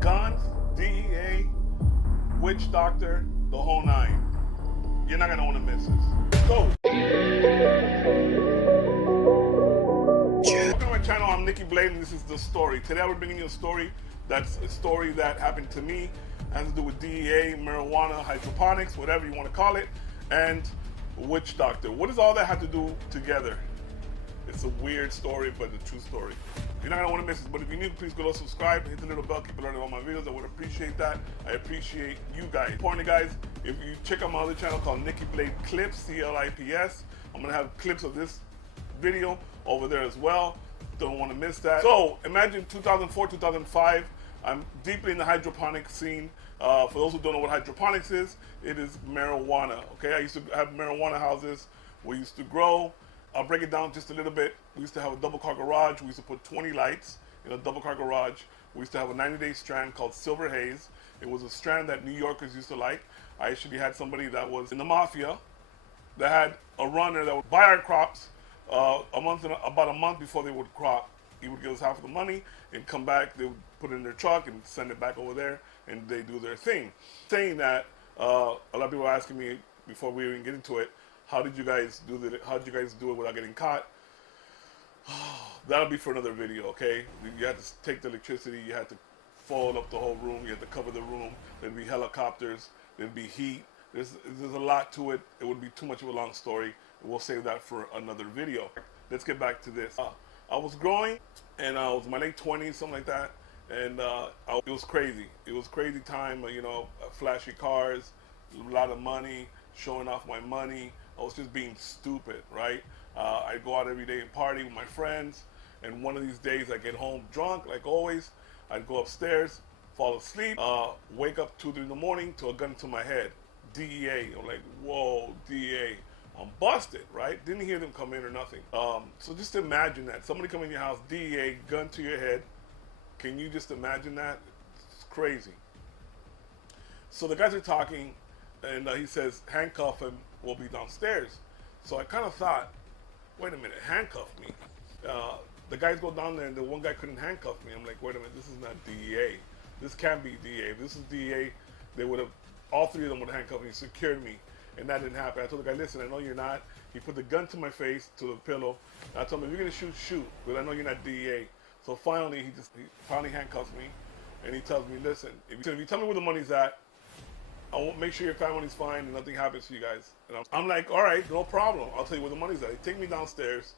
Guns, DEA, witch doctor, the whole nine. You're not gonna want to miss this. Go! Welcome to my channel, I'm NIKKI Blade, and this is The Story. Today we're bringing you a story that's a story that happened to me. It has to do with DEA, marijuana, hydroponics, whatever you want to call it, and witch doctor. What does all that have to do together? It's a weird story, but a true story. You're not gonna want to miss it, but if you're new, please go to subscribe, hit the little bell, keep learning all my videos. I would appreciate that. I appreciate you guys. Importantly, guys, if you check out my other channel called NIKKI Blade Clips, CLIPS, I'm gonna have clips of this video over there as well. Don't want to miss that. So imagine 2004, 2005. I'm deeply in the hydroponic scene. For those who don't know what hydroponics is, it is marijuana. Okay, I used to have marijuana houses. We used to grow. I'll break it down just a little bit. We used to have a double car garage. We used to put 20 lights in a double car garage. We used to have a 90-day strand called Silver Haze. It was a strand that New Yorkers used to like. I actually had somebody that was in the Mafia that had a runner that would buy our crops about a month before they would crop. He would give us half of the money and come back. They would put it in their truck and send it back over there, and they do their thing. Saying that, a lot of people are asking me before we even get into it, how did you guys do that? How did you guys do it without getting caught? That'll be for another video, okay? You had to take the electricity, you had to fold up the whole room, you had to cover the room. There'd be helicopters, there'd be heat. There's a lot to it. It would be too much of a long story. We'll save that for another video. Let's get back to this. I was growing, and I was in my late 20s, something like that, and it was crazy. It was crazy time, you know, flashy cars, a lot of money, showing off my money. I was just being stupid, right? I'd go out every day and party with my friends, and one of these days I get home drunk, like always. I'd go upstairs, fall asleep, wake up 2, 3 in the morning to a gun to my head. DEA. I'm like, whoa, DEA. I'm busted, right? Didn't hear them come in or nothing. So just imagine that. Somebody come in your house, DEA, gun to your head. Can you just imagine that? It's crazy. So the guys are talking, and he says, handcuff him, we'll be downstairs. So I kind of thought, wait a minute, handcuff me. The guys go down there, and the one guy couldn't handcuff me. I'm like, wait a minute, this is not DEA. This can't be DEA. If this is DEA, they would have, all three of them would have handcuffed me, secured me. And that didn't happen. I told the guy, listen, I know you're not. He put the gun to my face, to the pillow. And I told him, if you're going to shoot, shoot. But I know you're not DEA. So finally, he finally handcuffs me. And he tells me, listen, if you tell me where the money's at, I won't make sure your family's fine and nothing happens to you guys. And I'm like, all right, no problem. I'll tell you where the money's at. They take me downstairs.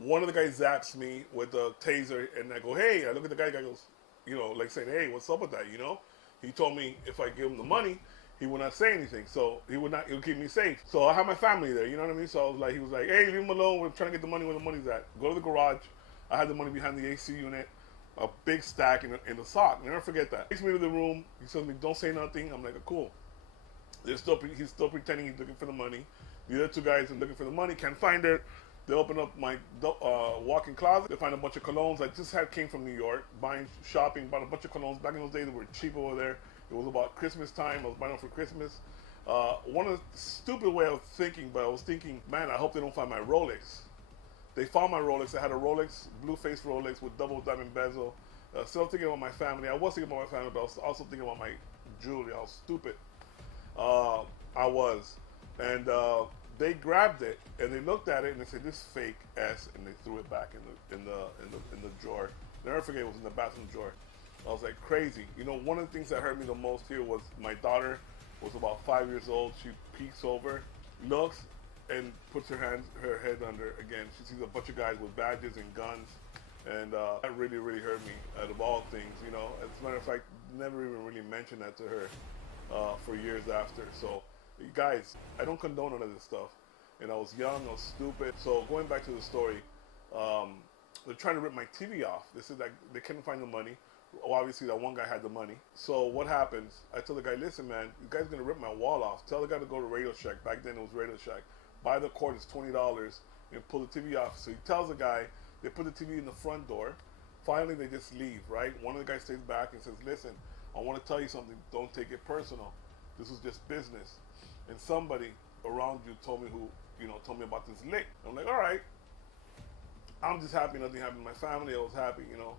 One of the guys zaps me with a taser. And I go, hey. I look at the guy goes, you know, like saying, hey, what's up with that, you know? He told me if I give him the money, he would not say anything, so he would keep me safe. So I have my family there, you know what I mean? So he was like, hey, leave him alone. We're trying to get the money where the money's at. Go to the garage. I had the money behind the AC unit, a big stack in the sock. Never forget that. He takes me to the room. He tells me, don't say nothing. I'm like, cool. He's still pretending he's looking for the money. The other two guys are looking for the money, can't find it. They open up my walk-in closet. They find a bunch of colognes. I just came from New York, shopping, bought a bunch of colognes. Back in those days, they were cheap over there. It was about Christmas time. I was buying them for Christmas. One of the stupid way of thinking, but I was thinking, man, I hope they don't find my Rolex. They found my Rolex. I had a Rolex, blue-faced Rolex with double diamond bezel. Still thinking about my family. I was thinking about my family, but I was also thinking about my jewelry. I was stupid. I was. And they grabbed it, and they looked at it, and they said, this fake ass, and they threw it back in the drawer. Never forget, it was in the bathroom drawer. I was like, crazy. You know, one of the things that hurt me the most here was my daughter was about 5 years old. She peeks over, looks, and puts her head under again. She sees a bunch of guys with badges and guns, and that really, really hurt me out of all things, you know. As a matter of fact, never even really mentioned that to her for years after. So, guys, I don't condone none of this stuff. And I was young, I was stupid. So going back to the story, they're trying to rip my TV off. They said that they couldn't find the money. Well, obviously that one guy had the money. So what happens? I told the guy, listen, man, you guys are gonna rip my wall off. Tell the guy to go to Radio Shack. Back then it was Radio Shack. Buy the cord, it's $20, and pull the TV off. So he tells the guy, they put the TV in the front door. Finally, they just leave, right? One of the guys stays back and says, listen, I want to tell you something. Don't take it personal. This was just business. And somebody around you told me told me about this lick. I'm like, all right. I'm just happy nothing happened to my family. I was happy, you know.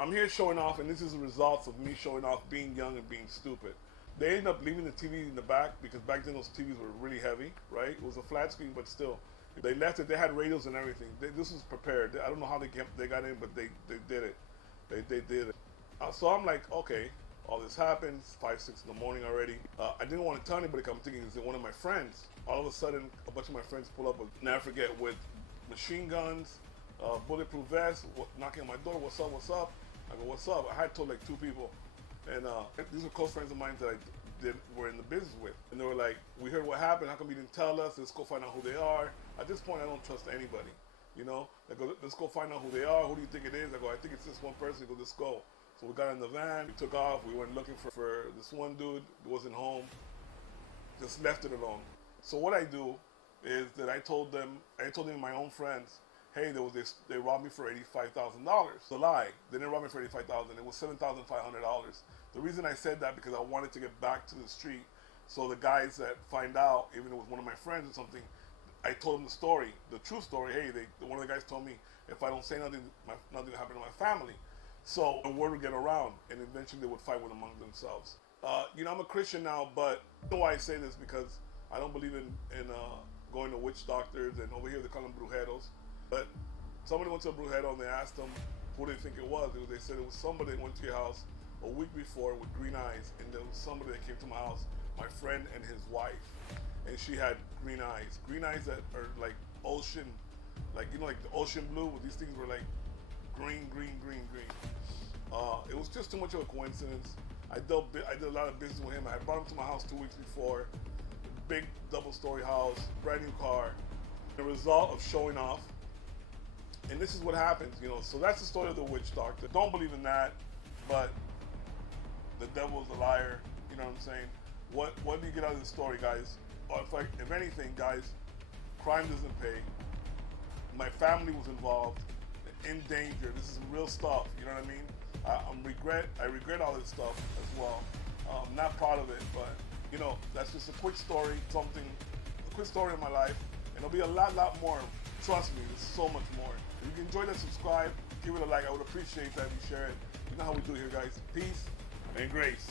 I'm here showing off, and this is the results of me showing off being young and being stupid. They ended up leaving the TV in the back because back then those TVs were really heavy, right? It was a flat screen, but still. They left it. They had radios and everything. This was prepared. I don't know how they got in, but they did it. They did it. So I'm like, okay, all this happens, 5, 6 in the morning already. I didn't want to tell anybody, I'm thinking, is it one of my friends? All of a sudden, a bunch of my friends pull up, never forget, with machine guns, bulletproof vests, knocking on my door, what's up, what's up? I go, what's up? I had told like 2 people. And these are close friends of mine that were in the business with. And they were like, we heard what happened, how come you didn't tell us? Let's go find out who they are. At this point, I don't trust anybody. You know, I go, let's go find out who they are. Who do you think it is? I go, I think it's this one person. He goes, let's go. So we got in the van, we took off, we went looking for this one dude who wasn't home, just left it alone. So what I do is that I told them my own friends, hey, they robbed me for $85,000. It's a lie. They didn't rob me for $85,000. It was $7,500. The reason I said that because I wanted to get back to the street, so the guys that find out, even if it was one of my friends or something, I told them the story, the true story. Hey, one of the guys told me if I don't say nothing, nothing will happen to my family. So the word would get around, and eventually they would fight with among themselves. You know, I'm a Christian now, but you know why I say this? Because I don't believe in going to witch doctors, and over here they call them brujeros. But somebody went to a brujero and they asked them who they think it was. They said it was somebody that went to your house a week before with green eyes, and there was somebody that came to my house, my friend and his wife, and she had green eyes that are like ocean, like, you know, like the ocean blue, but these things were like green. It was just too much of a coincidence. I did a lot of business with him. I had brought him to my house 2 weeks before, big double-story house, brand new car. The result of showing off. And this is what happens, you know. So that's the story of the witch doctor. Don't believe in that, but the devil's a liar. You know what I'm saying? What do you get out of the story, guys? Or if anything, guys, crime doesn't pay. My family was involved, in danger. This is real stuff. You know what I mean? I regret all this stuff as well. I'm not proud of it, but you know, that's just a quick story. A quick story of my life, and there'll be a lot more. Trust me, there's so much more. If you enjoyed it, subscribe, give it a like. I would appreciate that if you share it. You know how we do here, guys. Peace and grace.